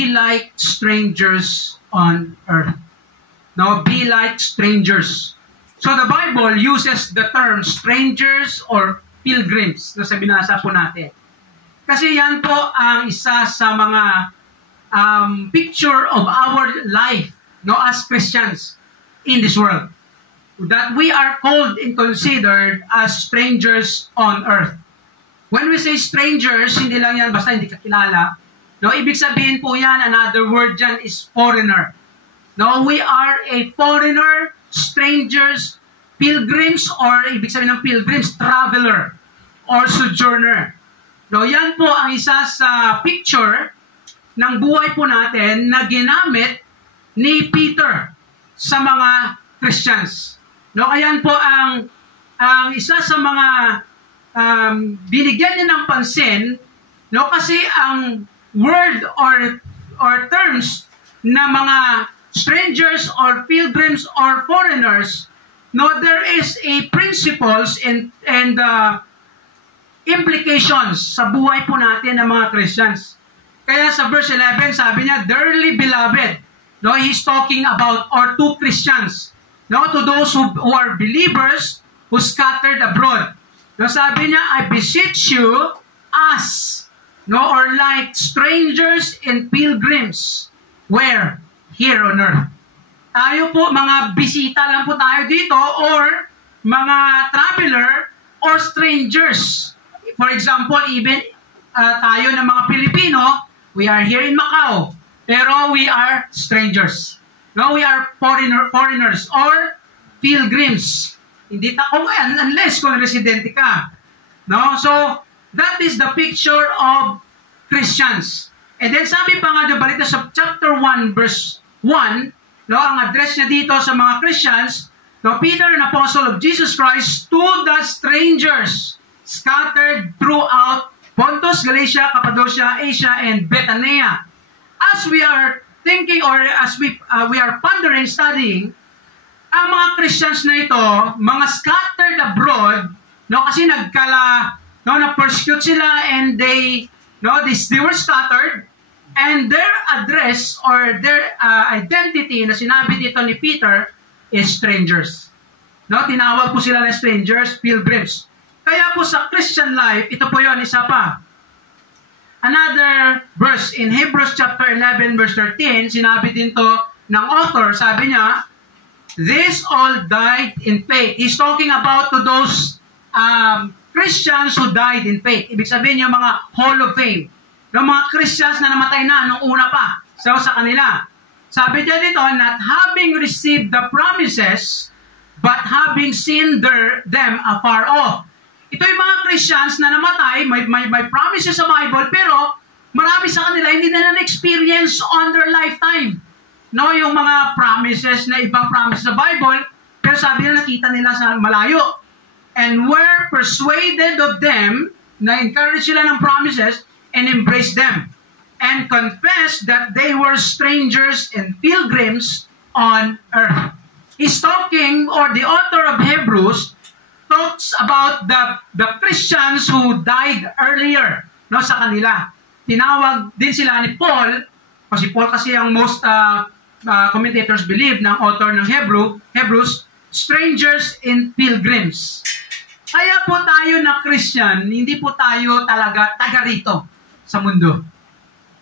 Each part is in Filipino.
be like strangers on earth. Now, be like strangers. So the Bible uses the term strangers or pilgrims na sa binasa po natin. Kasi yan po ang isa sa mga picture of our life, no, as Christians in this world. That we are called and considered as strangers on earth. When we say strangers, hindi lang yan basta hindi kakilala. No, ibig sabihin po yan, another word dyan is foreigner. No, we are a foreigner, strangers, pilgrims, or ibig sabihin ng pilgrims, traveler, or sojourner. No, yan po ang isa sa picture ng buhay po natin na ginamit ni Peter sa mga Christians. No, ayan po ang isa sa mga binigyan niya ng pansin, no, kasi ang word or terms na mga strangers or pilgrims or foreigners, no, there is a principles and implications sa buhay po natin ng mga Christians. Kaya sa verse 11, sabi niya, dearly beloved, no, he's talking about or to Christians, no, to those who are believers who scattered abroad. No, sabi niya, I beseech you as, no, or like strangers and pilgrims, where? Here on earth. Tayo po, mga bisita lang po tayo dito, or mga traveler, or strangers. For example, even tayo ng mga Pilipino, we are here in Macau, pero we are strangers. No, we are foreigners or pilgrims. Hindi unless kung residente ka. No, so that is the picture of Christians. And then sabi pa nga doon, balita sa chapter 1 verse 1, no, ang address niya dito sa mga Christians, no, Peter, an apostle of Jesus Christ, to the strangers scattered throughout Pontus, Galatia, Cappadocia, Asia, and Bithynia. As we are thinking or as we are pondering, studying, ang mga Christians na ito, mga scattered abroad, no, kasi na-persecute sila and they were scattered, and their address or their identity na sinabi dito ni Peter is strangers. No, tinawag po sila na strangers, pilgrims. Kaya po sa Christian life, ito po yun, isa pa. Another verse in Hebrews chapter 11 verse 13, sinabi din to ng author, sabi niya, these all died in faith. He's talking about to those Christians who died in faith. Ibig sabihin yung mga Hall of Fame. Yung mga Christians na namatay na nung una pa sa kanila. Sabi niya dito, not having received the promises, but having seen them afar off. Ito yung mga Christians na namatay, may promises sa Bible, pero marami sa kanila hindi nila na-experience on their lifetime. No, yung mga promises na ibang promises sa Bible, pero sabi nila nakita nila sa malayo. And were persuaded of them, na-encourage sila ng promises, and embraced them. And confessed that they were strangers and pilgrims on earth. He's talking, or the author of Hebrews, talks about the Christians who died earlier, no, sa kanila. Tinawag din sila ni Paul, kasi Paul kasi ang most commentators believe ng author ng Hebrews, strangers and pilgrims. Kaya po tayo na Christian, hindi po tayo talaga taga rito sa mundo.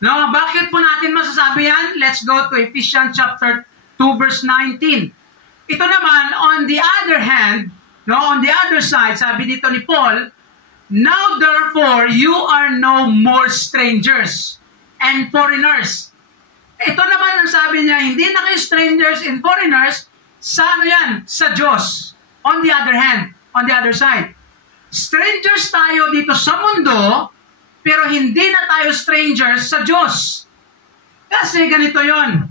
No, bakit po natin masasabi yan? Let's go to Ephesians chapter 2 verse 19. Ito naman, on the other hand, no, on the other side, sabi dito ni Paul, now therefore you are no more strangers and foreigners. Ito naman ang sabi niya, hindi na kayo strangers and foreigners, sa ano yan? Sa Diyos. On the other hand, on the other side. Strangers tayo dito sa mundo, pero hindi na tayo strangers sa Diyos. Kasi ganito yon.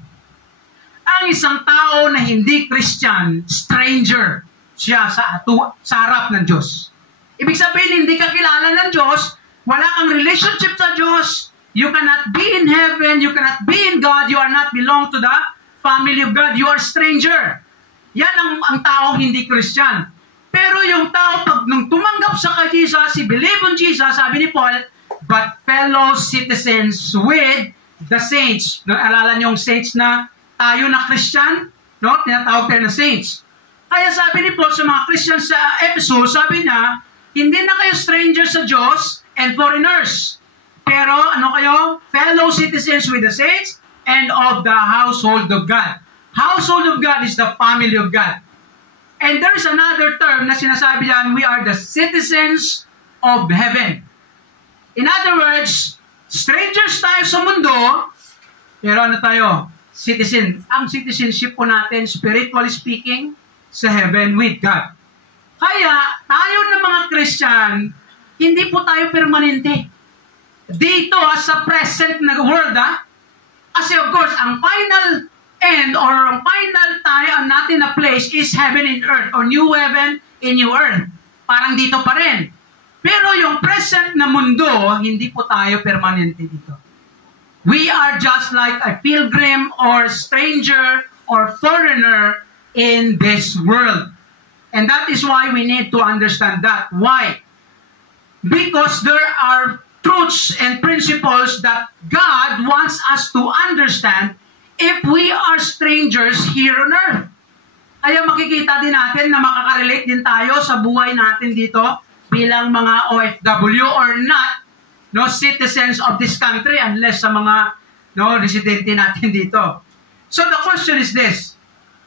Ang isang tao na hindi Christian, stranger siya sa harap ng Diyos. Ibig sabihin, hindi ka kilala ng Diyos, wala kang relationship sa Diyos, you cannot be in heaven, you cannot be in God, you are not belong to the family of God, you are stranger. Yan ang taong hindi Christian. Pero yung tao, pag nung tumanggap sa kay Jesus, si believe on Jesus, sabi ni Paul, but fellow citizens with the saints. Naalala niyo yung saints na tayo na Christian? No? Tinatawag tayo na saints. Kaya sabi ni Paul sa mga Christians sa Ephesus, sabi niya, hindi na kayo strangers sa Diyos and foreigners. Pero ano kayo? Fellow citizens with the saints and of the household of God. Household of God is the family of God. And there is another term na sinasabi yan, we are the citizens of heaven. In other words, strangers tayo sa mundo, pero ano tayo? Citizen. Ang citizenship po natin, spiritually speaking, sa heaven with God. Kaya, tayo na mga Christian, hindi po tayo permanente. Dito sa present na world, kasi of course, ang final end or ang final tayo natin na place is heaven and earth or new heaven and new earth. Parang dito pa rin. Pero yung present na mundo, hindi po tayo permanente dito. We are just like a pilgrim or stranger or foreigner in this world. And that is why we need to understand that. Why? Because there are truths and principles that God wants us to understand if we are strangers here on earth. Kaya makikita din natin na makaka-relate din tayo sa buhay natin dito bilang mga OFW or not citizens of this country unless sa mga residente natin dito. So the question is this: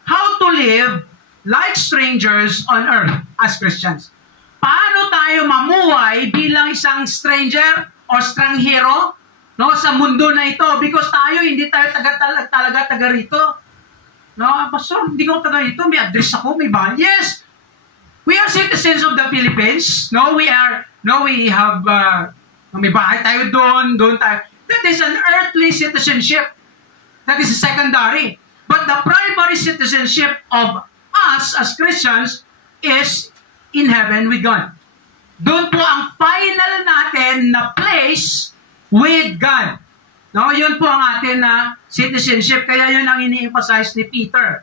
how to live like strangers on earth as Christians? Paano tayo mamuhay bilang isang stranger o stranghero sa mundo na ito? Because tayo, hindi tayo talaga taga rito. Pastor, hindi ko taga rito. May address ako, may bahay. Yes! We are citizens of the Philippines. We have, may bahay tayo doon tayo. That is an earthly citizenship. That is secondary. But the primary citizenship of us as Christians is in heaven with God. Doon po ang final natin na place with God. Yun po ang atin na citizenship. Kaya yun ang ini-emphasize ni Peter.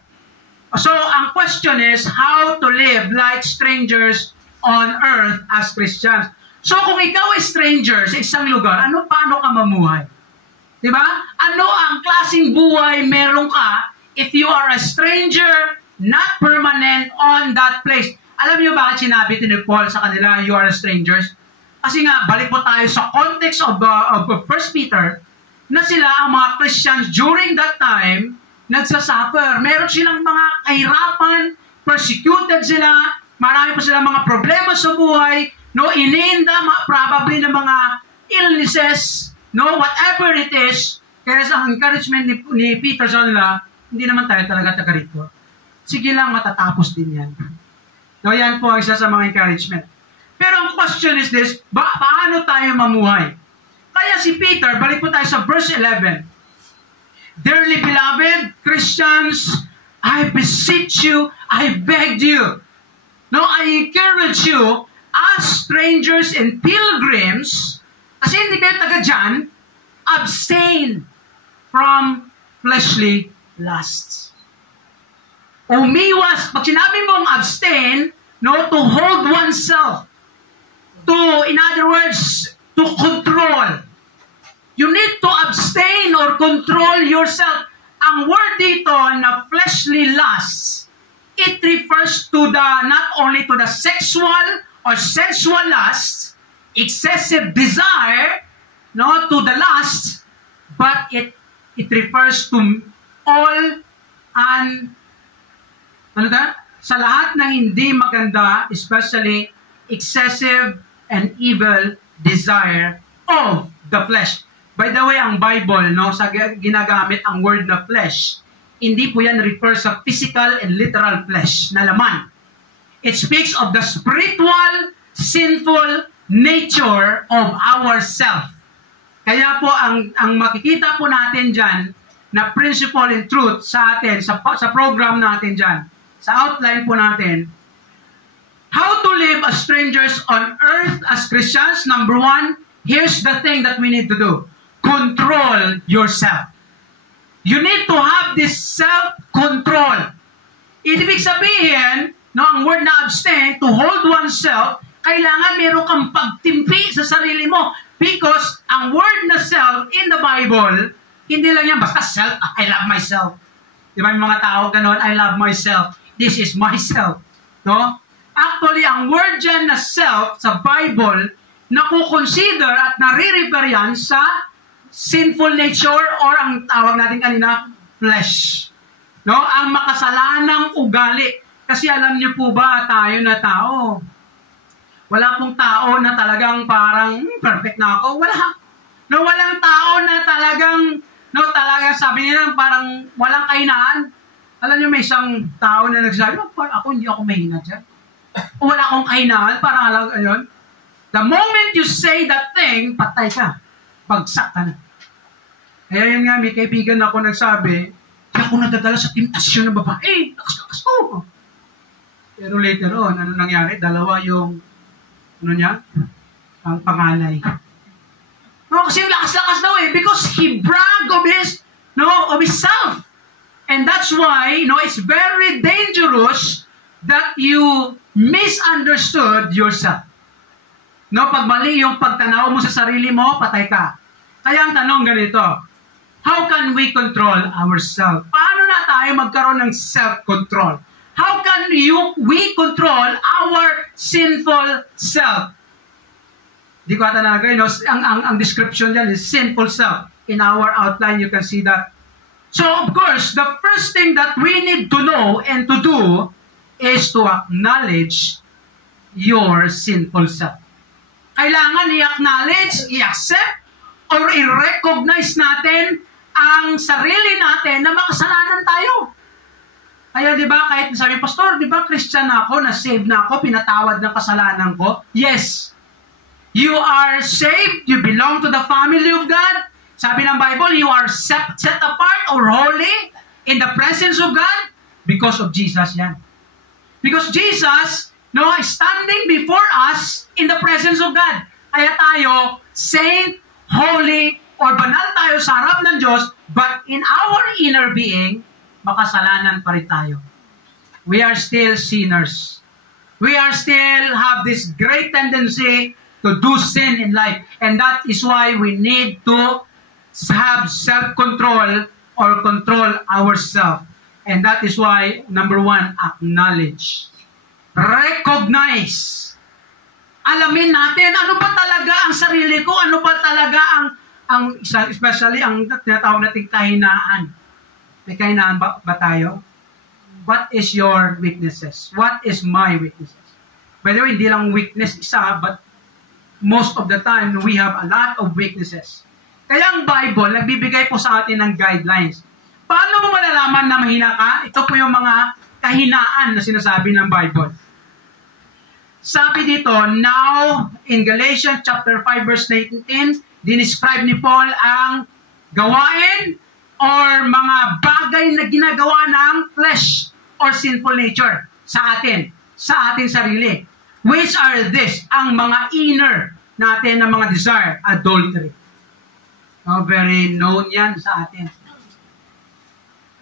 So, ang question is, how to live like strangers on earth as Christians. So, kung ikaw ay stranger sa isang lugar, paano ka mamuhay? Diba? Ano ang klaseng buhay meron ka if you are a stranger, not permanent on that place? Alam niyo bakit sinabi ni Paul sa kanila, you are strangers? Kasi nga, balik po tayo sa context of 1 Peter, na sila, ang mga Christians during that time, nagsasuffer. Meron silang mga kahirapan, persecuted sila, marami po silang mga problema sa buhay, iniinda probably ng mga illnesses, whatever it is. Kaya ang encouragement ni Peter sa kanila, hindi naman tayo talaga taga rito. Sige lang, matatapos din yan. Yan po ang isa sa mga encouragement. Pero ang question is this, paano tayo mamuhay? Kaya si Peter, balik po tayo sa verse 11. Dearly beloved Christians, I beseech you, I beg you. I encourage you, as strangers and pilgrims, kasi hindi kayo taga dyan, abstain from fleshly lusts. Umiwas. Pag sinabi mong abstain, to hold oneself, in other words, to control. You need to abstain or control yourself. Ang word dito na fleshly lusts, it refers to not only to the sexual or sensual lusts, excessive desire, to the lust, but it refers to all sa lahat ng hindi maganda, especially excessive and evil desire of the flesh. By the way, ang Bible, sa ginagamit ang word na flesh, hindi po yan refers sa physical and literal flesh na laman. It speaks of the spiritual, sinful nature of ourself. Kaya po, ang makikita po natin dyan, na principle and truth sa atin, sa program natin dyan, sa outline po natin, how to live as strangers on earth as Christians. Number 1, here's the thing that we need to do. Control yourself. You need to have this self-control. Ibig sabihin, ang word na abstain, to hold oneself, kailangan meron kang pagtimpi sa sarili mo. Because ang word na self in the Bible, Hindi lang yan, basta self, I love myself. Di ba yung mga tao ganon, I love myself. This is myself. No? Actually, ang word dyan na self sa Bible, nakukonsider at nare-refer yan sa sinful nature or ang tawag natin kanina, flesh. No? Ang makasalanang ugali. Kasi alam niyo po ba, tayo na tao, wala pong tao na talagang parang perfect na ako. Wala. No, walang tao na talagang sabi nila parang walang kahinaan. Alam niyo, may isang tao na nagsabi, ako hindi ako mahina dyan. O wala akong kahinaan, parang alam, ayun. The moment you say that thing, patay ka. Bagsak ka na. Kaya yun nga, may kaibigan ako nagsabi, kaya ako nadadala sa temptasyon ng babae. Lakas-lakas ko. Pero later on, ano nangyari? Dalawa yung, ang panganay. No, kasi lakas-lakas daw because he bragged of his self. And that's why, it's very dangerous that you misunderstood yourself. No, pag mali yung pagtanaw mo sa sarili mo, patay ka. Kaya ang tanong ganito, how can we control ourselves? Paano na tayo magkaroon ng self-control? How can we control our sinful self? Di ko ata nalagay, ang description dyan is sinful self. In our outline, you can see that. So, of course, the first thing that we need to know and to do is to acknowledge your sinful self. Kailangan i-acknowledge, i-accept, or i-recognize natin ang sarili natin na makasalanan tayo. Kaya di ba, kahit sabi, Pastor, di ba Christian ako, na-save na ako, pinatawad ng kasalanan ko? Yes. You are saved, you belong to the family of God. Sabi ng Bible, you are set apart or holy in the presence of God because of Jesus yan. Because Jesus, is standing before us in the presence of God. Kaya tayo, saint, holy, or banal tayo sa harap ng Diyos, but in our inner being, makasalanan pa rin tayo. We are still sinners. We are still have this great tendency to do sin in life. And that is why we need to have self-control or control ourselves. And that is why, number one, acknowledge. Recognize. Alamin natin, ano ba talaga ang sarili ko? Ano ba talaga ang especially ang tinatawag nating kahinaan? May kahinaan ba tayo? What is your weaknesses? What is my weaknesses? By the way, hindi lang weakness isa, but most of the time, we have a lot of weaknesses. Kaya ang Bible, nagbibigay po sa atin ng guidelines. Paano mo malalaman na mahina ka? Ito po yung mga kahinaan na sinasabi ng Bible. Sabi dito, now, in Galatians chapter 5, verse 19, dinescribe ni Paul ang gawain or mga bagay na ginagawa ng flesh or sinful nature sa ating sarili. Which are this? Ang mga inner natin na mga desire, adultery. Very known yan sa atin.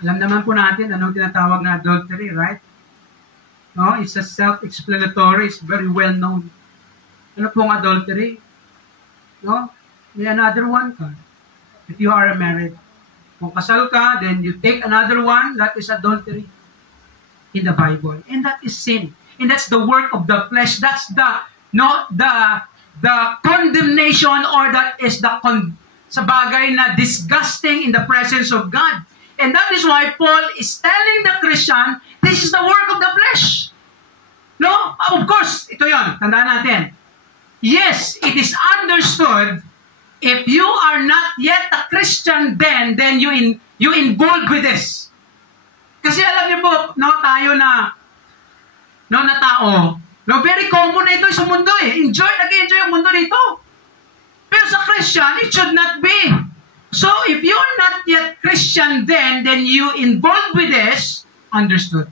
Alam naman po natin anong tinatawag na adultery, right? It's a self-explanatory. It's very well known. Ano pong adultery? May another one ka. If you are married. Kung kasal ka, then you take another one, that is adultery in the Bible. And that is sin. And that's the work of the flesh. That's the condemnation, or that is sa bagay na disgusting in the presence of God. And that is why Paul is telling the Christian, this is the work of the flesh. Of course, ito yon. Tandaan natin. Yes, it is understood. If you are not yet a Christian, then you involved with this. Kasi alam niyo po, tayo na tao, very common na ito sa mundo nag-enjoy ang mundo dito. Pero sa Christian, it should not be. So, if you're not yet Christian then you involved with this, understood.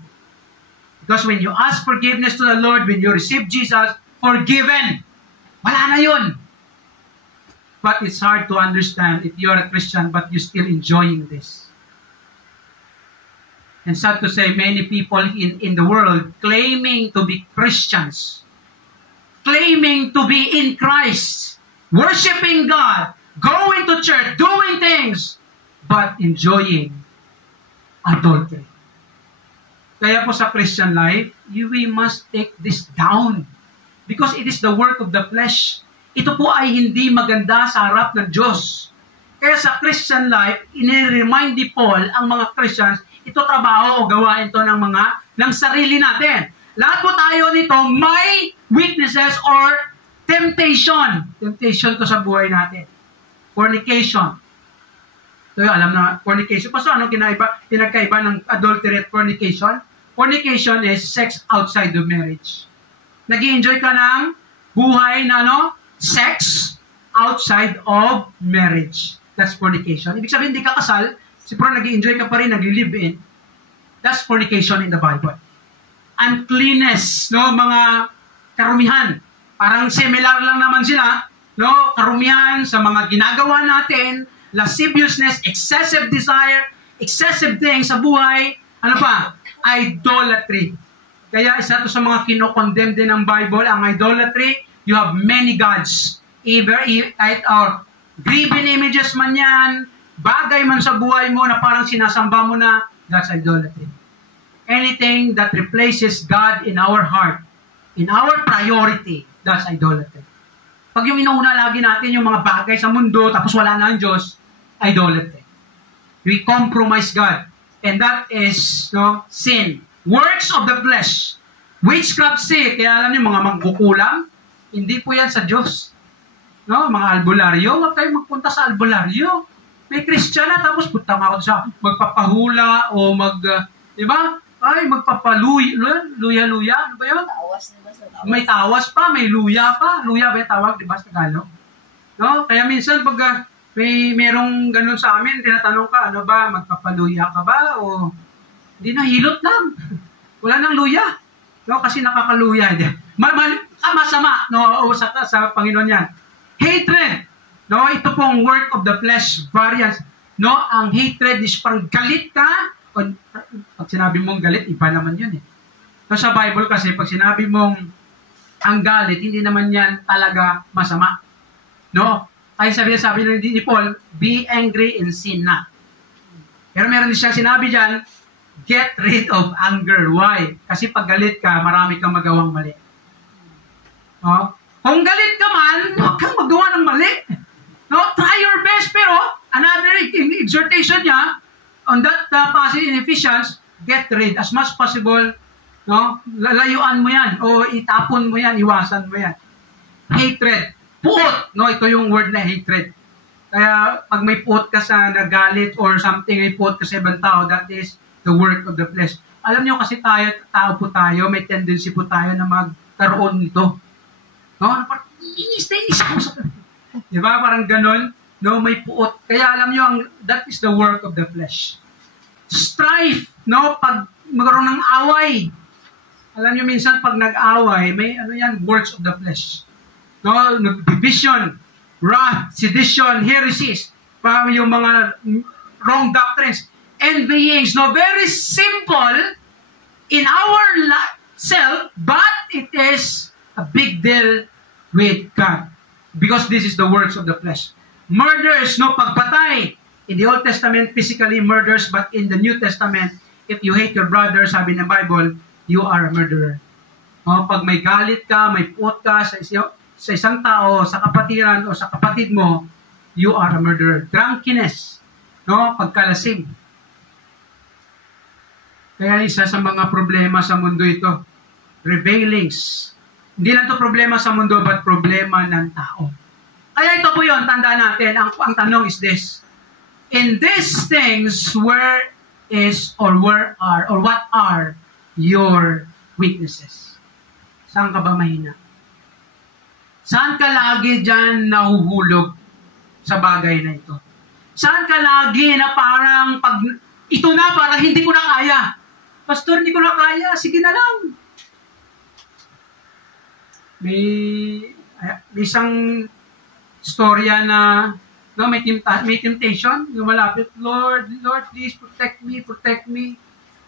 Because when you ask forgiveness to the Lord, when you receive Jesus, forgiven. Wala na yun. But it's hard to understand if you're a Christian but you're still enjoying this. And sad to say, many people in the world claiming to be Christians, claiming to be in Christ, worshiping God, going to church, doing things, but enjoying adultery. Kaya po sa Christian life, we must take this down because it is the work of the flesh. Ito po ay hindi maganda sa harap ng Diyos. Kaya sa Christian life, iniremind ni Paul ang mga Christians, ito trabaho o gawain ito ng sarili natin. Lahat po tayo nito may weaknesses or temptation. Temptation to sa buhay natin. Fornication. So, alam na, fornication. Paso, anong pinagkaiba ng adultery at fornication? Fornication is sex outside of marriage. Nag-i-enjoy ka ng buhay na sex outside of marriage. That's fornication. Ibig sabihin, hindi ka kasal, pero nag-i-enjoy ka pa rin, nag-live-in. That's fornication in the Bible. Uncleanness, mga karumihan. Parang similar lang naman sila, karumihan sa mga ginagawa natin, lasciviousness, excessive desire, excessive things sa buhay, ano pa? Idolatry. Kaya isa to sa mga kinokondemn din ng Bible, ang idolatry, you have many gods. Either graven images man yan, bagay man sa buhay mo na parang sinasamba mo na, that's idolatry. Anything that replaces God in our heart, in our priority, that's idolatry. Pag yung inuuna lagi natin yung mga bagay sa mundo, tapos wala na ang Diyos, idolatry. We compromise God. And that is sin. Works of the flesh. Witchcraft sin. Kaya alam niyo, mga mangkukulam, hindi po yan sa Diyos. Mga albularyo, huwag kayo magpunta sa albularyo. May Christian na, tapos punta ako sa magpapahula o di ba? Ay, magpapaluya. Ano ba yun? Tawas, diba? May tawas pa, may luya pa. Luya ba yung tawag, di ba, sa Tagalog? Kaya minsan, pag merong ganun sa amin, tinatanong ka, ano ba, magpapaluya ka ba? O, hindi na, hilot lang. Wala nang luya. Kasi nakakaluya. Masama, sa Panginoon yan. Hatred. Ito pong work of the flesh, variance. Ang hatred is parang galit ka. Pag sinabi mong galit, iba naman yun eh. Sa Bible kasi, pag sinabi mong ang galit, hindi naman yan talaga masama. Ay sabi ni Paul, be angry and sin not. Pero meron din siyang sinabi dyan, get rid of anger. Why? Kasi pag galit ka, marami kang magawang mali. Kung galit ka man, huwag kang magawa ng mali. Try your best, pero another exhortation niya, on that passage in Ephesians, get rid as much possible, lalayuan mo yan, o itapon mo yan, iwasan mo yan. Hatred. Puot. Ito yung word na hatred. Kaya pag may puot ka sa nagalit or something, may puot ka sa ibang tao, that is the work of the flesh. Alam niyo kasi tao po tayo, may tendency po tayo na magkaroon nito. Parang inis ko sa diba? Parang ganun. May puot. Kaya alam niyo, that is the work of the flesh. Strife. Pag magkaroon ng away. Alam niyo, minsan pag nag-away, may works of the flesh. Division, wrath, sedition, heresies, yung mga wrong doctrines, envyings. Very simple in our self, but it is a big deal with God. Because this is the works of the flesh. Murders, pagpatay. In the Old Testament, physically murders, but in the New Testament, if you hate your brother, sabi ng Bible, you are a murderer. Pag may galit ka, may puot ka sa isang tao, sa kapatiran o sa kapatid mo, you are a murderer. Drunkenness, pagkalasing. Kaya isa sa mga problema sa mundo ito, revealings. Hindi lang ito problema sa mundo, but problema ng tao. Kaya ito po yun, tandaan natin, ang tanong is this. In these things, what are your weaknesses? Saan ka ba mahina? Saan ka lagi dyan nahuhulog sa bagay na ito? Saan ka lagi na parang parang hindi ko na kaya. Pastor, hindi ko na kaya. Sige na lang. May isang storya na may temptation. Yung malapit, Lord, please protect me.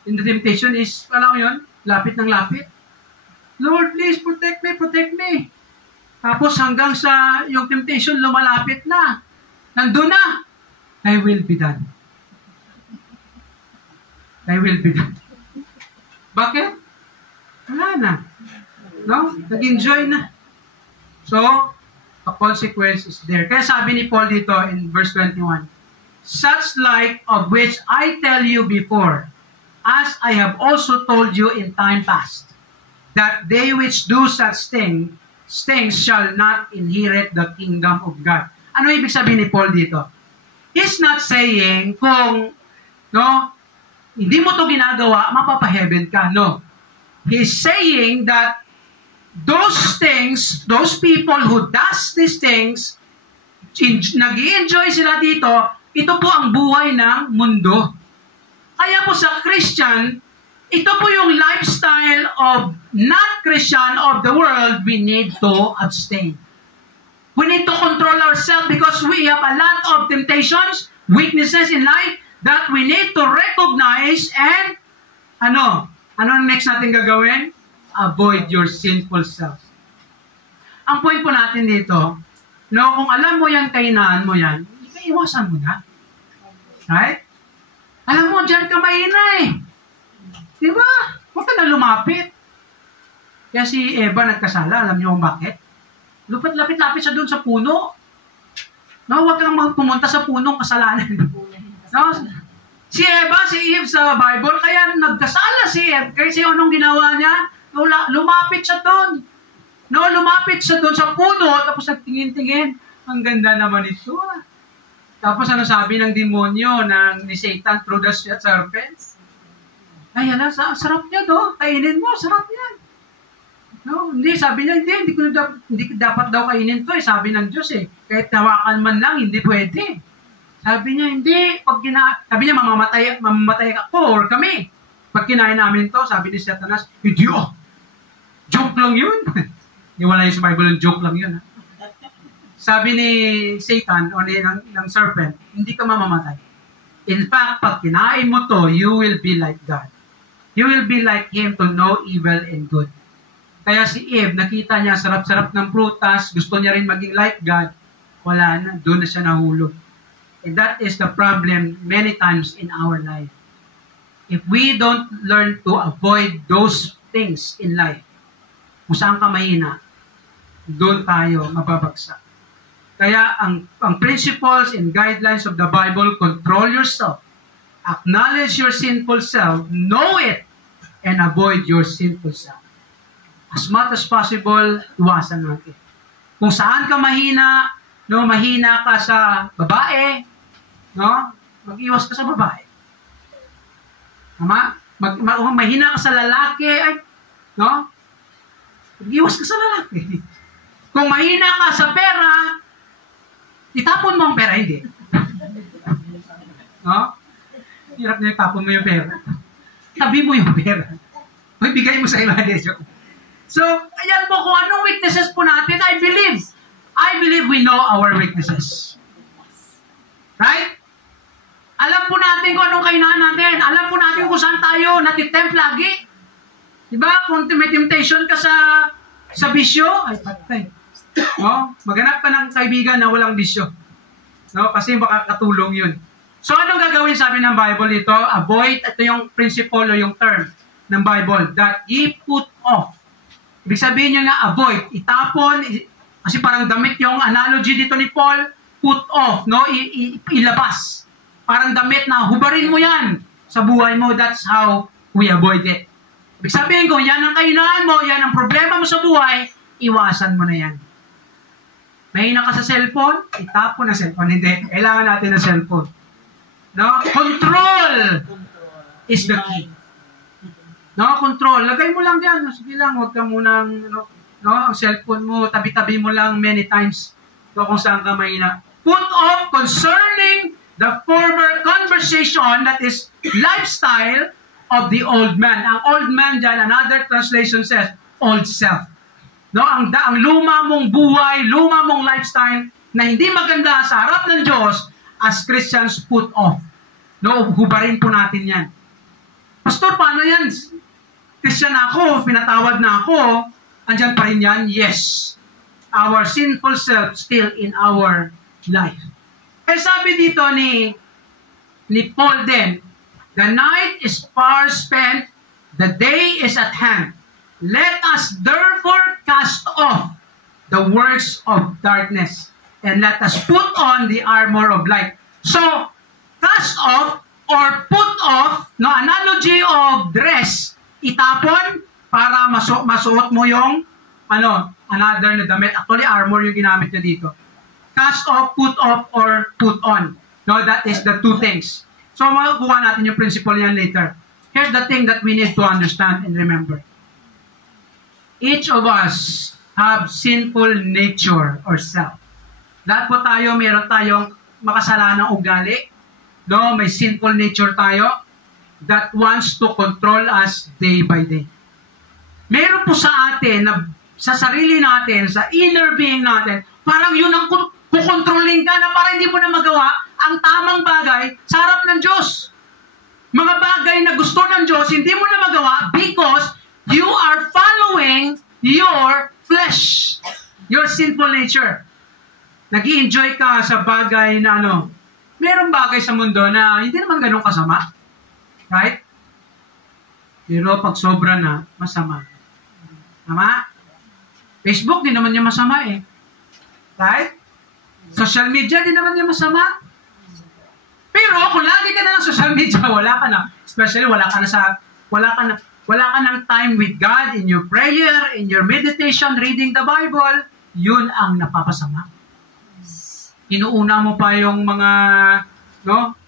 And the temptation is, alam mo yun, lapit ng lapit. Lord, please protect me. Tapos hanggang sa yung temptation lumalapit na. Nandun na. Thy will be done. They will be done. Bakit? Wala na. No? Nag-enjoy na. So, a consequence is there. Kaya sabi ni Paul dito in verse 21, such like of which I tell you before, as I have also told you in time past, that they which do such things shall not inherit the kingdom of God. Ano ibig sabihin ni Paul dito? He's not saying kung hindi mo to ginagawa, mapapaheaven ka. No. He's saying that those things, those people who does these things, nag-i-enjoy sila dito, ito po ang buhay ng mundo. Kaya po sa Christian, ito po yung lifestyle of not Christian of the world, we need to abstain. We need to control ourselves because we have a lot of temptations, weaknesses in life that we need to recognize and ano next natin gagawin? Avoid your sinful self. Ang point po natin dito, kung alam mo yan, kahinaan mo yan, iwasan mo na. Right? Alam mo, dyan ka mahina eh. Diba? Huwag ka na lumapit. Kaya si Eva nagkasala, alam niyo kung bakit? Lapit-lapit siya doon sa puno. Huwag kang pumunta sa punong kasalanan. Si Eva, si Eve sa Bible, kaya nagkasala si Eve. Kasi anong ginawa niya? Lumapit siya doon. Lumapit siya doon sa puno, tapos nagtingin-tingin. Ang ganda naman ito. Tapos ano sabi ng demonyo, ni Satan through the serpents? Ay, sarap niya do. Kainin mo, sarap yan. Hindi, sabi niya, hindi dapat daw kainin to. Sabi ng Diyos kahit hawakan man lang, hindi pwede. Sabi niya, hindi. Sabi niya, mamamatay ako or kami. Pag kinain namin to, sabi ni Satanas, hindi joke lang yun. Hindi wala yung sa Bible, yung joke lang yun. Sabi ni Satan o ng serpent, hindi ka mamamatay. In fact, pag kinain mo to, you will be like God. You will be like Him to know evil and good. Kaya si Eve, nakita niya sarap-sarap ng prutas, gusto niya rin maging like God, wala na, doon na siya nahulog. And that is the problem many times in our life. If we don't learn to avoid those things in life, kung saan ka mahina, doon tayo mababagsak. Kaya ang principles and guidelines of the Bible, control yourself, acknowledge your sinful self, know it, and avoid your sinful self. As much as possible, iwasan natin. Kung saan ka mahina, mahina ka sa babae, mag-iwas ka sa babae. Tama? Mahina ka sa lalaki, mag-iwas ka sa lalaki. Kung mahina ka sa pera, itapon mo ang pera, hindi. Hirap na itapon mo yung pera. Tabi mo yung pera. Bigay mo sa iba. So, ayan po, kung anong weaknesses po natin, I believe we know our weaknesses. Right? Alam po natin kung anong kahinaan natin. Alam po natin kung saan tayo natitempt lagi. Diba? Kung may temptation ka sa bisyo, ay patay. Maghanap ka ng kaibigan na walang bisyo. Kasi makakatulong yun. So, anong gagawin sabi ng Bible dito? Avoid, ito yung principle o yung term ng Bible, that ye put off. Ibig sabihin nyo nga, avoid, itapon, kasi parang damit yung analogy dito ni Paul, put off, ilabas. Parang damit na hubarin mo yan sa buhay mo. That's how we avoid it. Ibig sabihin ko, yan ang kahinaan mo, yan ang problema mo sa buhay, iwasan mo na yan. Mahina ka sa cellphone, itapon na cellphone. Hindi, kailangan natin ng cellphone. Control is the key. Control. Lagay mo lang diyan. Sige lang, huwag ka munang, ang cellphone mo, tabi-tabi mo lang many times kung saan ka mahina. Put off concerning the former conversation, that is lifestyle of the old man. Ang old man dyan, another translation says, old self. Ang luma mong buhay, luma mong lifestyle na hindi maganda sa harap ng Diyos, as Christians, put off. Hubarin po natin yan. Pastor, paano yan? Christian ako, pinatawad na ako, andyan pa rin yan? Yes. Our sinful self still in our life. Kaya sabi dito ni Paul din, The night is far spent, the day is at hand. Let us therefore cast off the works of darkness, and let us put on the armor of light. So, cast off or put off, no, analogy of dress, itapon para masuot mo yung another na damit. Actually, armor yung ginamit niya dito. Cast off, or put on. No, that is the two things. So, magawa natin yung principle yan later. Here's the thing that we need to understand and remember. Each of us have sinful nature or self. Lahat po tayo, meron tayong makasalanang ugali. No, may sinful nature tayo that wants to control us day by day. Meron po sa atin, na, sa sarili natin, sa inner being natin, parang yun ang kukontrolling ka na parang hindi mo na magawa ang tamang bagay sa harap ng Diyos. Mga bagay na gusto ng Diyos, hindi mo na magawa because you are following your flesh, your sinful nature. Nag-i-enjoy ka sa bagay na merong bagay sa mundo na hindi naman ganun kasama. Right? Pero pag sobra na, masama. Tama? Facebook, di naman niya masama eh. Right? Social media, di naman niya masama. Pero kung lagi ka na ng social media, wala ka na. Especially, wala ka ng time with God in your prayer, in your meditation, reading the Bible. Yun ang napapasama. Inuuna mo pa yung mga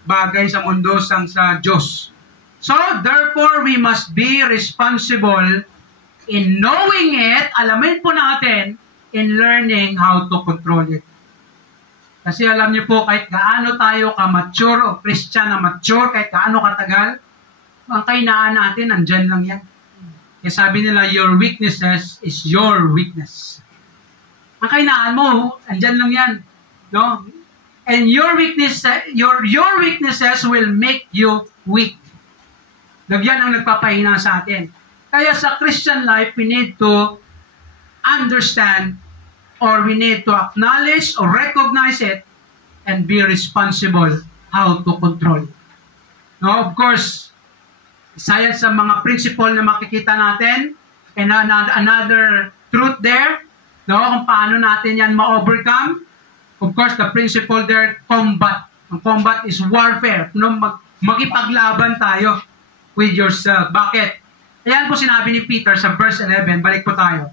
bagay sa mundo sa Diyos. So, therefore, we must be responsible in knowing it, alamin po natin, in learning how to control it. Kasi alam niyo po, kahit gaano tayo ka-mature o Christian na mature, kahit gaano katagal, ang kainaan natin, andyan lang yan. Kaya sabi nila, your weaknesses is your weakness. Ang kainaan mo, andyan lang yan. No? And your weaknesses will make you weak. Yan ang nagpapahina sa atin. Kaya sa Christian life, we need to understand or we need to acknowledge or recognize it and be responsible how to control it. No, of course, isa yan sa mga principle na makikita natin and another truth there, kung paano natin yan ma-overcome. Of course, the principle there, combat. Ang combat is warfare. Magipaglaban tayo with yourself. Bakit? Ayan po sinabi ni Peter sa verse 11. Balik po tayo.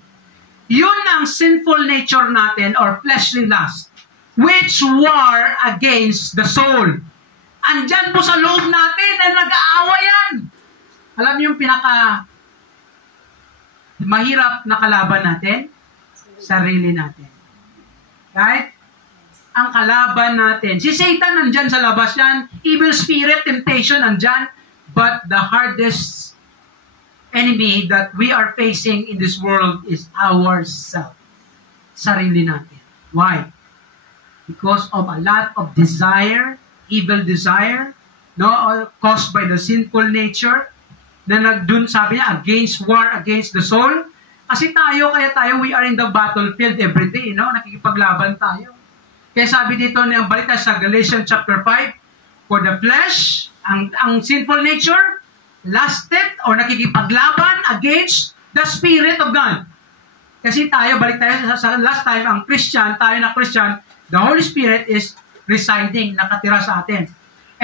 Yun ang sinful nature natin or fleshly lust, which war against the soul. Andyan po sa loob natin na nag-aawa yan. Alam niyo yung pinaka mahirap na kalaban natin? Sarili natin. Right? Ang kalaban natin. Si Satan nandyan sa labas yan. Evil spirit, temptation nandyan. But the hardest enemy that we are facing in this world is ourselves. Sarili natin. Why? Because of a lot of desire, evil desire, caused by the sinful nature, na nagdun, sabi niya, war against the soul. Kasi kaya tayo, we are in the battlefield every day, nakikipaglaban tayo. Kaya sabi dito ng balita sa Galatians chapter 5, for the flesh, ang sinful nature, lusted or nakikipaglaban against the Spirit of God. Kasi balik tayo sa last time, tayo na Christian, the Holy Spirit is residing, nakatira sa atin.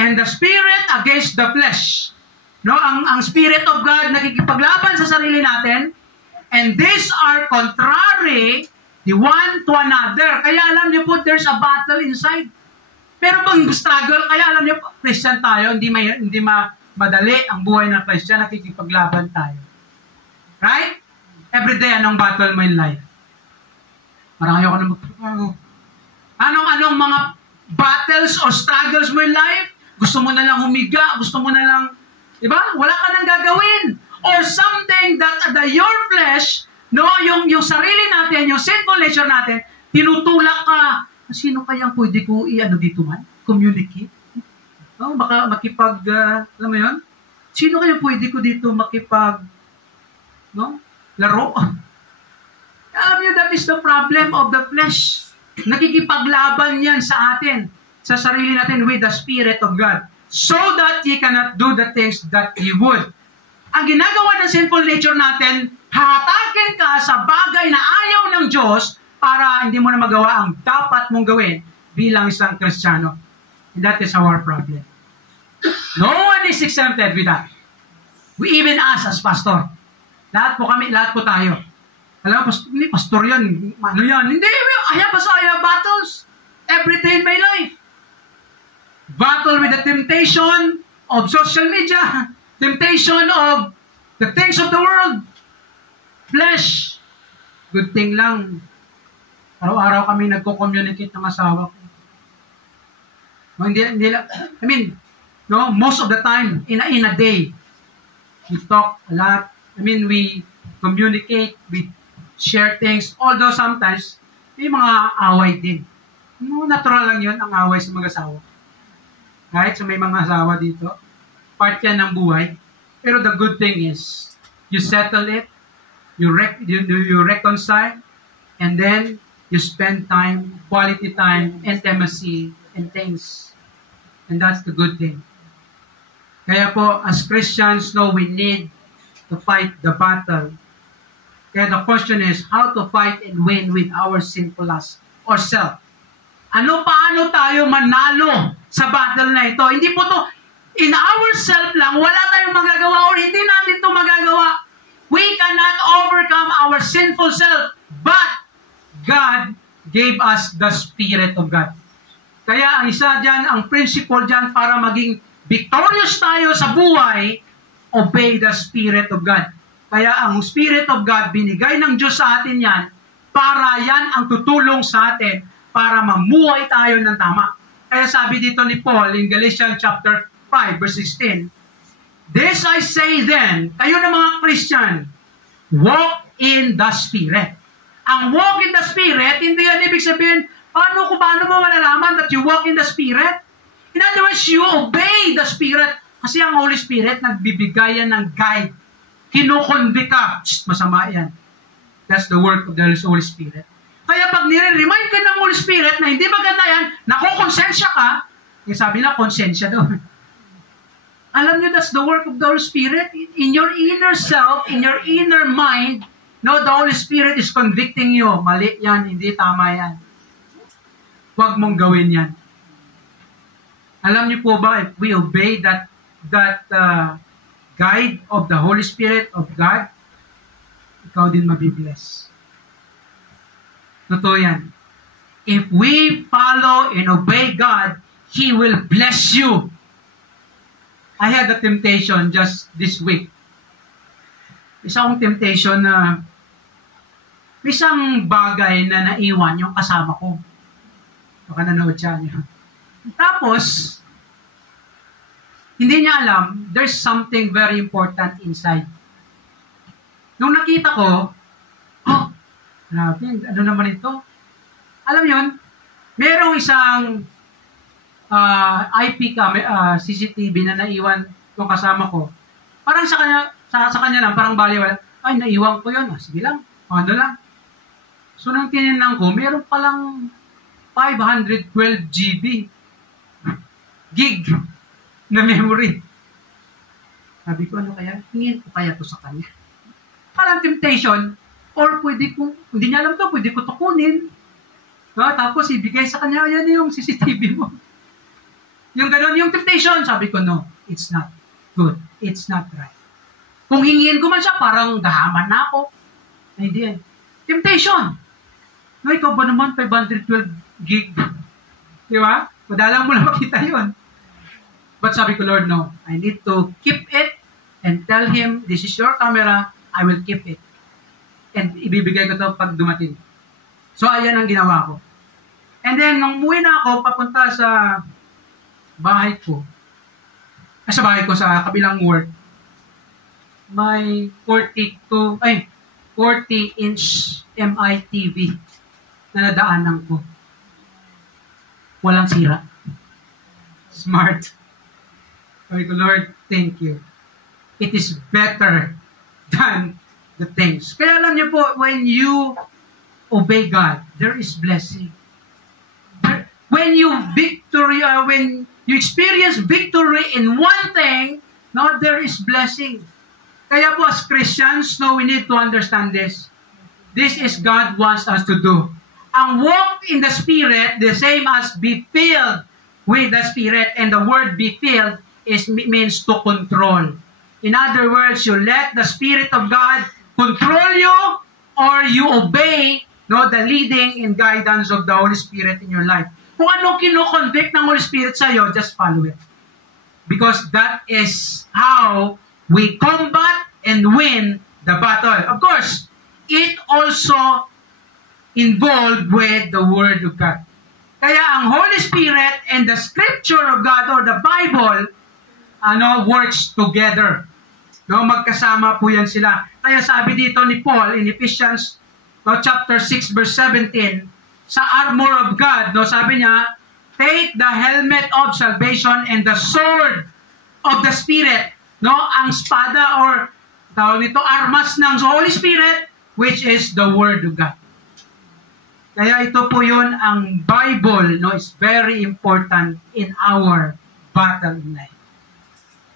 And the Spirit against the flesh. Ang Spirit of God nakikipaglaban sa sarili natin, and these are contrary the one to another. Kaya alam niyo po, there's a battle inside. Pero pag struggle, kaya alam niyo po, Christian tayo, hindi madali ang buhay ng Christian, nakikipaglaban tayo. Right? Every day, anong battle mo in life? Parang ayoko na Anong mga battles or struggles mo in life? Gusto mo na lang humiga, gusto mo na lang, di ba? Wala ka nang gagawin. Or something that your flesh, yung sarili natin, yung sinful nature natin, tinutulak ka. Sino kayang pwede ko dito man? Communicate? Baka alam mo yun? Sino kaya pwede ko dito laro? Alam niyo, that is the problem of the flesh. Nakikipaglaban yan sa atin, sa sarili natin with the Spirit of God. so that ye cannot do the things that ye would. Ang ginagawa ng sinful nature natin, hahatakin ka sa bagay na ayaw ng Diyos para hindi mo na magawa ang dapat mong gawin bilang isang Kristiyano. And that is our problem. No one is exempted with that. We even us as pastor. Lahat po tayo. Alam mo, hindi pastor yan. Ano yan? Hindi, I have battles every day in my life. Battle with the temptation of social media, temptation of the things of the world, flesh. Good thing lang, araw-araw kami nagko-communicate ng asawa ko. No, hindi lang, most of the time, in a day, we talk a lot. We communicate, we share things, although sometimes, may mga away din. Natural lang yun, ang away sa mag-asawa. Kahit sa may mga asawa dito, part yan ng buhay. Pero the good thing is, you settle it, you reconcile, and then you spend time, quality time, intimacy, and things. And that's the good thing. Kaya po, as Christians, we need to fight the battle. Kaya the question is, how to fight and win with our sinful lust or self? Paano tayo manalo sa battle na ito? Hindi po to in ourselves lang, wala tayong magagawa or hindi natin to magagawa. We cannot overcome our sinful self, but God gave us the Spirit of God. Kaya ang isa dyan, ang principle dyan para maging victorious tayo sa buhay, obey the Spirit of God. Kaya ang Spirit of God, binigay ng Diyos sa atin yan, para yan ang tutulong sa atin para mamuhay tayo ng tama. Kaya sabi dito ni Paul in Galatians chapter 5, verse 16, "This I say then," kayo na mga Christian, walk in the Spirit. Ang walk in the Spirit, hindi yan ibig sabihin, paano mo malalaman that you walk in the Spirit? In other words, you obey the Spirit. Kasi ang Holy Spirit, nagbibigay yan ng guide. Kinukonvict ka. Masama yan. That's the work of the Holy Spirit. Kaya pag nire-remind ka ng Holy Spirit na hindi maganda yan, nakukonsensya ka, yung sabi na, konsensya doon. Alam niyo, that's the work of the Holy Spirit. In your inner self, in your inner mind, the Holy Spirit is convicting you. Mali yan, hindi tama yan. Huwag mong gawin yan. Alam niyo po ba, if we obey that guide of the Holy Spirit of God, ikaw din mabibless. Totoo yan. If we follow and obey God, He will bless you. I had a temptation just this week. Isa akong temptation na isang bagay na naiwan yung kasama ko. Baka nanood siya niya. Tapos, hindi niya alam, there's something very important inside. Nung nakita ko, grabe, ano naman ito? Alam yun, merong isang IP camera, CCTV na naiwan yung kasama ko. Parang sa kanya lang, parang baliwala. Ay, naiwan ko yun. Sige lang, ano lang. So, nung tinignan ko, meron palang 512 gig na memory. Sabi ko, ano kaya? Hingin ko kaya to sa kanya. Parang temptation, or pwede ko, hindi niya alam to, pwede ko to kunin. Tapos ibigay sa kanya, yan yung CCTV mo. Yung gano'n, yung temptation, sabi ko, no, it's not good. It's not right. Kung hingin ko man siya, parang gahaman na ako. Hindi yan. Temptation. No, ikaw ba naman 512 gig? Di ba? Madalang mo na makita yun. But sabi ko, Lord, no, I need to keep it and tell Him, this is your camera, I will keep it. And ibibigay ko to pag dumating. So, ayan ang ginawa ko. And then, nung umuwi na ako, papunta sa bahay ko. Sa bahay ko, sa kabilang work, may 40-inch MI-TV na nadaanan ko. Walang sira. Smart. Sabi ko, Lord, thank you. It is better than the things. Kaya alam niyo po, when you obey God, there is blessing. When you you experience victory in one thing, no, there is blessing. Kaya po as Christians, no, we need to understand this. This is God wants us to do. Ang walk in the Spirit, the same as be filled with the Spirit, and the word be filled means to control. In other words, you let the Spirit of God control you, or you obey, no, the leading and guidance of the Holy Spirit in your life. Kung anong kino-convict ng Holy Spirit sa iyo, just follow it. Because that is how we combat and win the battle. Of course, it also involved with the Word of God. Kaya ang Holy Spirit and the Scripture of God or the Bible, works together. No, magkasama po yan sila. Kaya sabi dito ni Paul in Ephesians chapter 6 verse 17, sa armor of God, sabi niya, take the helmet of salvation and the sword of the Spirit. No, ang espada or tawag nito armas ng Holy Spirit, which is the Word of God. Kaya ito po yun, ang Bible, is very important in our battle in life.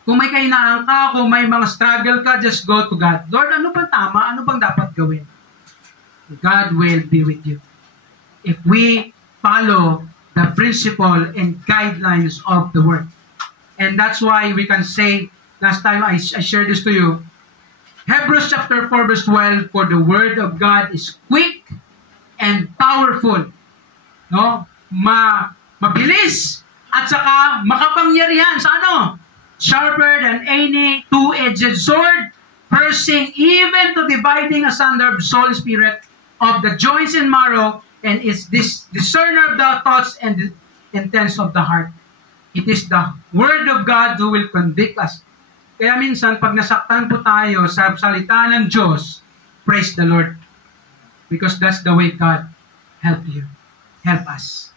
Kung may kahinaan ka, kung may mga struggle ka, just go to God. Lord, ano bang tama? Ano bang dapat gawin? God will be with you. If we follow the principle and guidelines of the Word. And that's why we can say, last time I shared this to you, Hebrews chapter 4 verse 12, for the Word of God is quick and powerful. No? Mabilis at saka makapangyarihan sa ano? Sharper than any two-edged sword, piercing even to dividing asunder the soul and spirit of the joints and marrow, and is this discerner of the thoughts and the intents of the heart. It is the Word of God who will convict us. Kaya minsan, pag nasaktan po tayo sa salita ng Diyos, praise the Lord. Because that's the way God help us.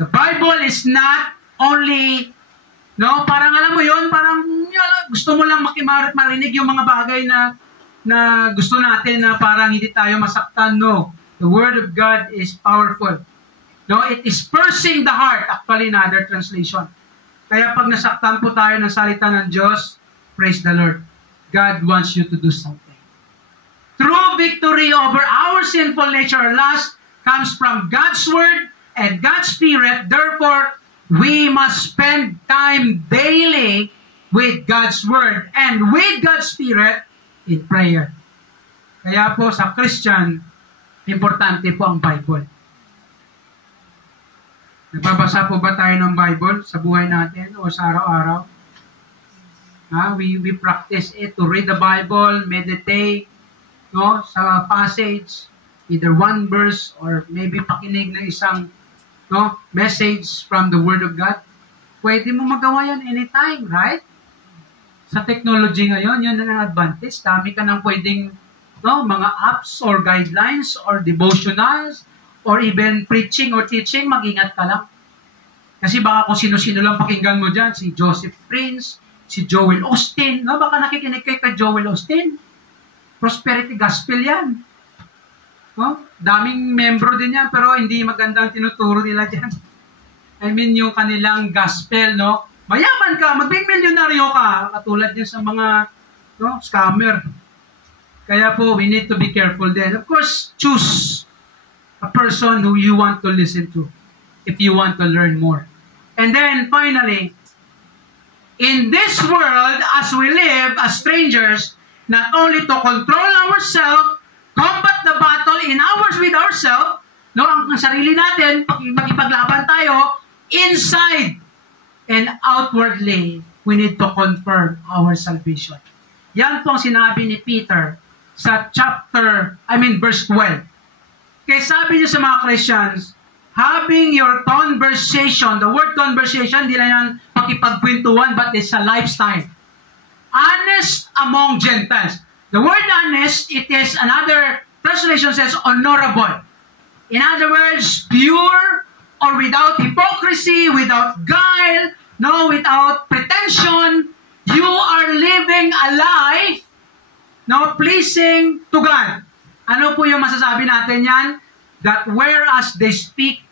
The Bible is not only, parang alam mo yun, parang gusto mo lang marinig yung mga bagay na gusto natin na parang hindi tayo masaktan. No, the Word of God is powerful. No, it is piercing the heart, actually in other translation. Kaya pag nasaktan po tayo ng salita ng Diyos, praise the Lord. God wants you to do something. True victory over our sinful nature or lust comes from God's Word and God's Spirit. Therefore, we must spend time daily with God's Word and with God's Spirit in prayer. Kaya po sa Christian, importante po ang Bible. Nagbabasa po ba tayo ng Bible sa buhay natin o sa araw-araw? We practice it to read the Bible, meditate, sa passage, either one verse or maybe pakinig ng isang message from the Word of God. Pwede mo magawa yan anytime, right? Sa technology ngayon, yun ang advantage. Dami ka nang pwedeng mga apps or guidelines or devotionals or even preaching or teaching, mag-ingat ka lang. Kasi baka kung sino-sino lang pakinggan mo dyan, si Joseph Prince, si Joel Osteen, baka nakikinig kay Joel Osteen. Prosperity gospel yan. Daming membro din yan, pero hindi magandang tinuturo nila dyan. I mean, yung kanilang gospel, mayaman ka, magbe-milyonaryo ka, katulad din sa mga scammer. Kaya po, we need to be careful din. Of course, choose a person who you want to listen to if you want to learn more. And then, finally, in this world, as we live as strangers, not only to control ourselves, combat the battle in ours with ourselves, ang sarili natin, magipaglaban tayo, inside and outwardly, we need to confirm our salvation. Yan po ang sinabi ni Peter sa verse 12. Kaya sabi niya sa mga Christians, having your conversation, the word conversation, di lang yan pakipagkwentuhan, but it's a lifestyle. Honest among Gentiles. The word honest, it is another translation says honorable. In other words, pure or without hypocrisy, without guile, without pretension. You are living a life pleasing to God. Ano po yung masasabi natin yan? That whereas they speak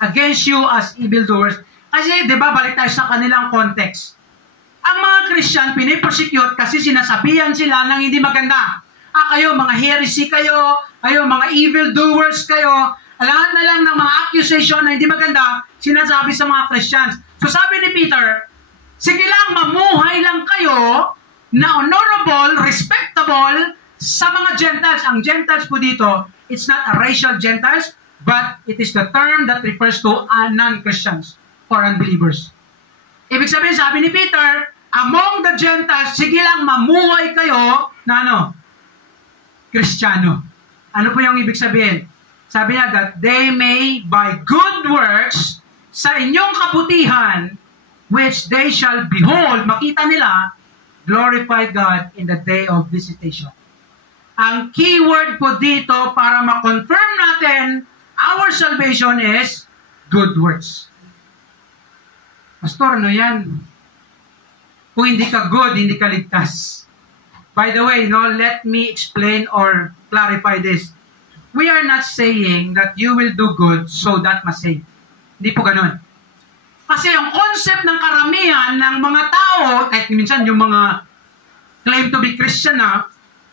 against you as evildoers, Kasi, di ba, balik tayo sa kanilang context. Ang mga Christian, pinipersecute kasi sinasabihan sila ng hindi maganda. Kayo, mga heresy kayo, mga evildoers kayo, lahat na lang ng mga accusation na hindi maganda, sinasabi sa mga Christians. So sabi ni Peter, sige lang, mamuhay lang kayo na honorable, respectable sa mga Gentiles. Ang Gentiles po dito, it's not a racial Gentiles, but it is the term that refers to non-Christians or unbelievers. Ibig sabihin, sabi ni Peter, among the Gentiles, sige lang, mamuhay kayo na Kristiyano. Ano po yung ibig sabihin? Sabi niya that they may by good works sa inyong kabutihan which they shall behold, makita nila, glorify God in the day of visitation. Ang keyword po dito para ma-confirm natin our salvation is good works. Pastor, ano yan? Kung hindi ka good, hindi ka ligtas. By the way, let me explain or clarify this. We are not saying that you will do good so that masave. Hindi po ganun. Kasi yung concept ng karamihan ng mga tao, kahit minsan yung mga claim to be Christian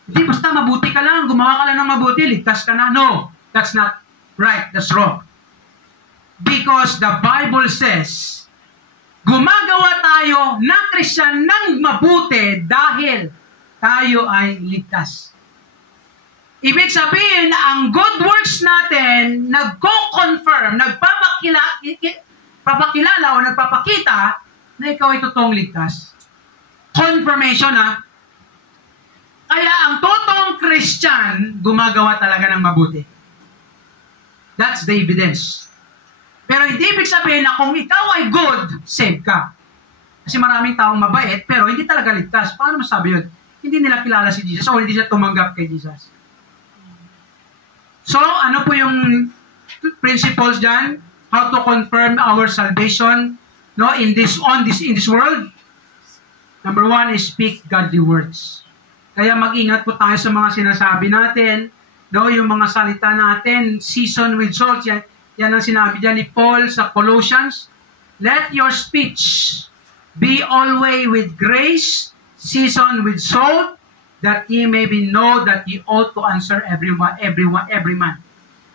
hindi basta mabuti ka lang, gumawa ka lang ng mabuti, ligtas ka na. No, that's not right. That's wrong. Because the Bible says, gumagawa tayo ng Christian ng mabuti dahil tayo ay ligtas. Ibig sabihin, ang good works natin, nagko-confirm, nagpapakilala o nagpapakita na ikaw ay totoong ligtas. Confirmation Kaya ang totoong Christian, gumagawa talaga ng mabuti. That's the evidence. Pero hindi ibig sabihin na kung ikaw ay good, save ka. Kasi maraming taong mabait, pero hindi talaga ligtas. Paano masabi yun? Hindi nila kilala si Jesus o hindi siya tumanggap kay Jesus. So, ano po yung principles dyan? How to confirm our salvation in this world? Number 1 is speak godly words. Kaya mag-ingat po tayo sa mga sinasabi natin. Yung mga salita natin, season with salt. Yan ang sinabi dyan ni Paul sa Colossians. Let your speech be always with grace, seasoned with salt, that ye may be know that ye ought to answer every man.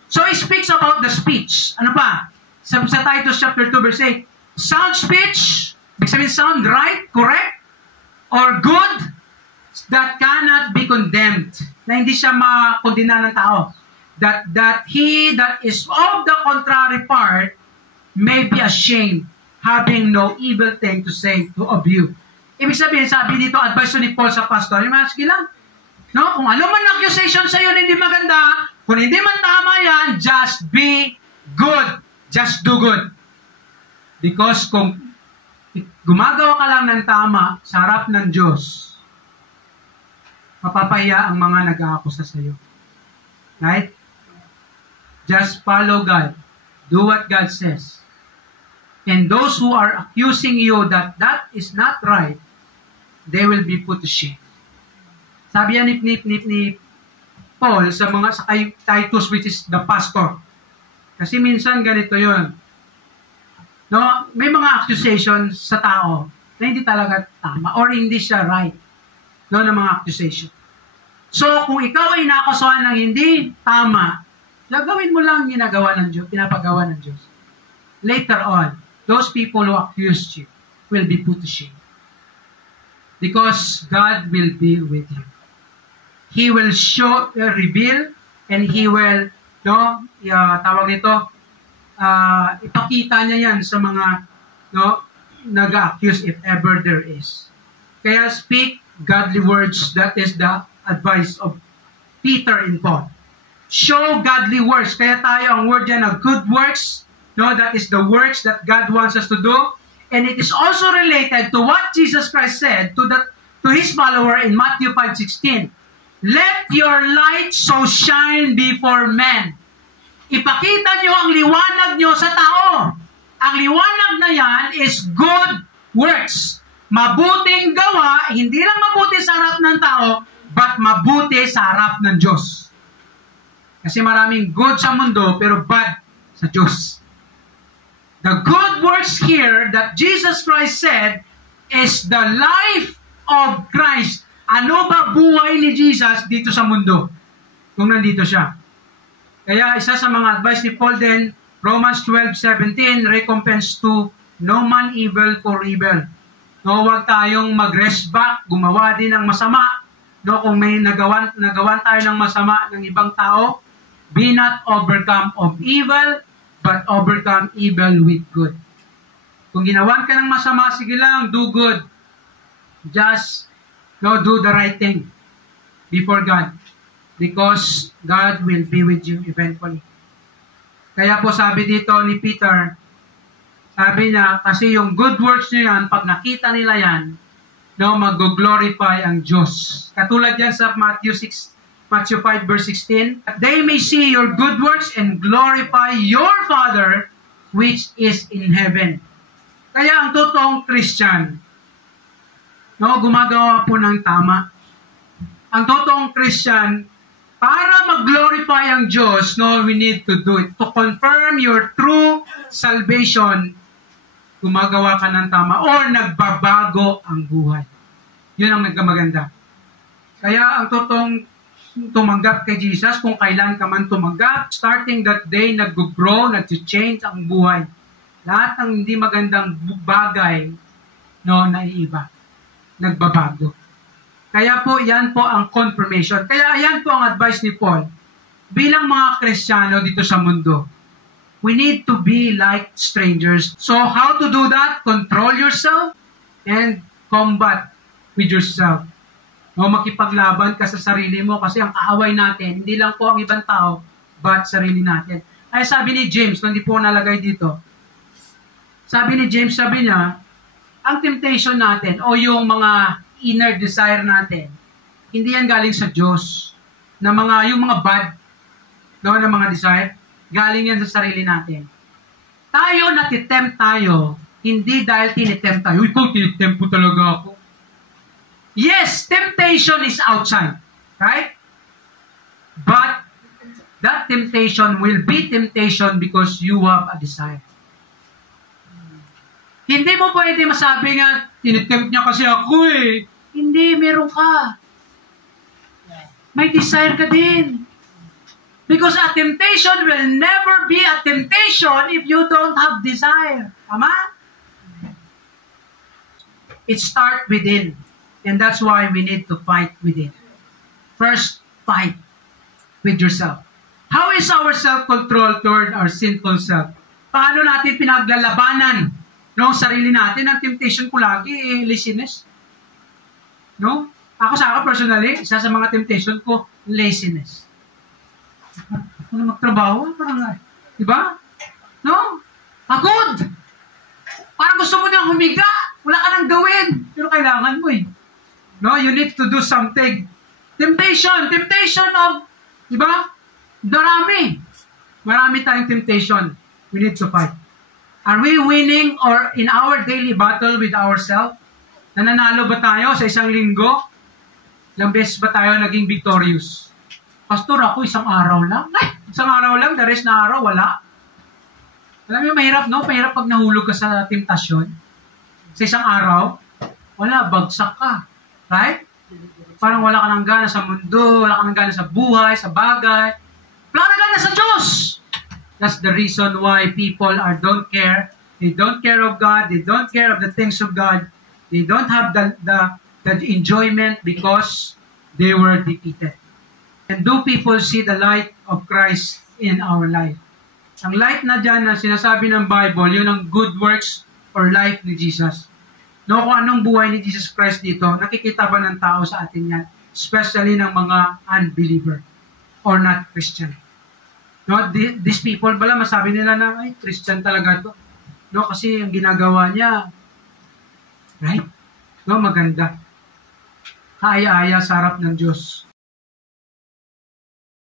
So he speaks about the speech. Ano pa? Sa Titus chapter 2 verse 8, sound speech, ibig sabihin sound right, correct, or good, that cannot be condemned. Na hindi siya makondena ng tao. That he that is of the contrary part may be ashamed, having no evil thing to say of you. Ibig sabihin, sabi dito, advice ni Paul sa pastor, sige lang, kung ano man accusation sa iyo na hindi maganda, kung hindi man tama yan, just be good. Just do good. Because kung gumagawa ka lang ng tama sa harap ng Diyos, mapapahiya ang mga nag-aakusa sa iyo. Right? Just follow God. Do what God says. And those who are accusing you that is not right, they will be put to shame. Sabi yan ni Paul sa kay Titus, which is the pastor. Kasi minsan ganito yun. May mga accusations sa tao na hindi talaga tama or hindi siya right. Ng mga accusation. So, kung ikaw ay nakasuhan ng hindi tama, gagawin mo lang pinapagawa ng Diyos. Later on, those people who accused you will be put to shame. Because God will be with you. He will reveal, and He will, ipakita niya yan sa mga, nag-accuse if ever there is. Kaya speak godly words. That is the advice of Peter and Paul. Show godly works. Kaya tayo, ang word yan, good works, that is the works that God wants us to do. And it is also related to what Jesus Christ said to His follower in Matthew 5:16. Let your light so shine before men. Ipakita nyo ang liwanag nyo sa tao. Ang liwanag na yan is good works. Mabuting gawa, hindi lang mabuti sa harap ng tao, but mabuti sa harap ng Diyos. Kasi maraming good sa mundo, pero bad sa Diyos. The good works here that Jesus Christ said is the life of Christ. Ano ba buhay ni Jesus dito sa mundo? Kung nandito siya. Kaya isa sa mga advice ni Paul din, Romans 12:17, recompense to no man evil for evil. No, huwag tayong mag-rest back, gumawa din ng masama. No, kung may nagawan tayo ng masama ng ibang tao, be not overcome of evil, but overcome evil with good. Kung ginawan ka ng masama, sige lang, do good. Just do the right thing before God. Because God will be with you eventually. Kaya po sabi dito ni Peter, sabi niya, kasi yung good works niyo yan, pag nakita nila yan, mag-glorify ang Diyos. Katulad yan sa Matthew 5 verse 16, they may see your good works and glorify your Father which is in heaven. Kaya ang totoong Christian, gumagawa po ng tama. Ang totoong Christian, para mag-glorify ang Diyos, we need to do it. To confirm your true salvation, gumagawa ka ng tama or nagbabago ang buhay. Yun ang nagkamaganda. Kaya ang totoong tumanggap kay Jesus, kung kailan ka man tumanggap, starting that day, nag-grow, nag-change ang buhay. Lahat ng hindi magandang bagay, naiiba. Nagbabago. Kaya po, yan po ang confirmation. Kaya yan po ang advice ni Paul. Bilang mga Kristiyano dito sa mundo, we need to be like strangers. So, how to do that? Control yourself and combat with yourself. Makipaglaban ka sa sarili mo kasi ang kaaway natin, hindi lang po ang ibang tao, but sarili natin. Ay sabi ni James, hindi po nalagay dito, sabi ni James, sabi niya, ang temptation natin o yung mga inner desire natin, hindi yan galing sa Diyos. Yung mga bad na mga desire, galing yan sa sarili natin. Tayo, natitempt tayo, hindi dahil tinitempt tayo. Ikaw, tinitempt po talaga ako. Yes, temptation is outside. Right? But, that temptation will be temptation because you have a desire. Hindi mo pwede masabi nga, tinitempt niya kasi ako eh. Hindi, meron ka. May desire ka din. Because a temptation will never be a temptation if you don't have desire. Tama? It starts within. And that's why we need to fight within. First, fight with yourself. How is our self-control toward our sinful self? Paano natin pinaglalabanan ng sarili natin? Ang temptation ko lagi, laziness. No? Ako personally, isa sa mga temptation ko, laziness. Ano magtrabaho? Parang, diba? No? Pagod! Parang gusto mo nang humiga. Wala ka nang gawin. Pero kailangan mo eh. No? You need to do something. Temptation of, diba? Marami tayong temptation. We need to fight. Are we winning or in our daily battle with ourselves? Nananalo ba tayo sa isang linggo? Ilang beses ba tayo naging victorious? Pastor, ako isang araw lang. Isang araw lang, the rest na araw, wala. Alam mo, mahirap, no? Mahirap pag nahulog ka sa temptasyon. Sa isang araw, wala, bagsak ka. Right? Parang wala ka ng gana sa mundo, wala ka ng gana sa buhay, sa bagay. Wala ka ng gana sa Diyos. That's the reason why people don't care. They don't care of God. They don't care of the things of God. They don't have the enjoyment because they were defeated. And do people see the light of Christ in our life? Ang light na dyan na sinasabi ng Bible, yun ang good works or life ni Jesus. No, kung anong buhay ni Jesus Christ dito, nakikita ba ng tao sa atin yan? Especially ng mga unbeliever or not Christian. No, these people, masabi nila na, ay, Christian talaga to. No, kasi ang ginagawa niya, right? No, maganda. Kaaya-aya sa harap ng Diyos.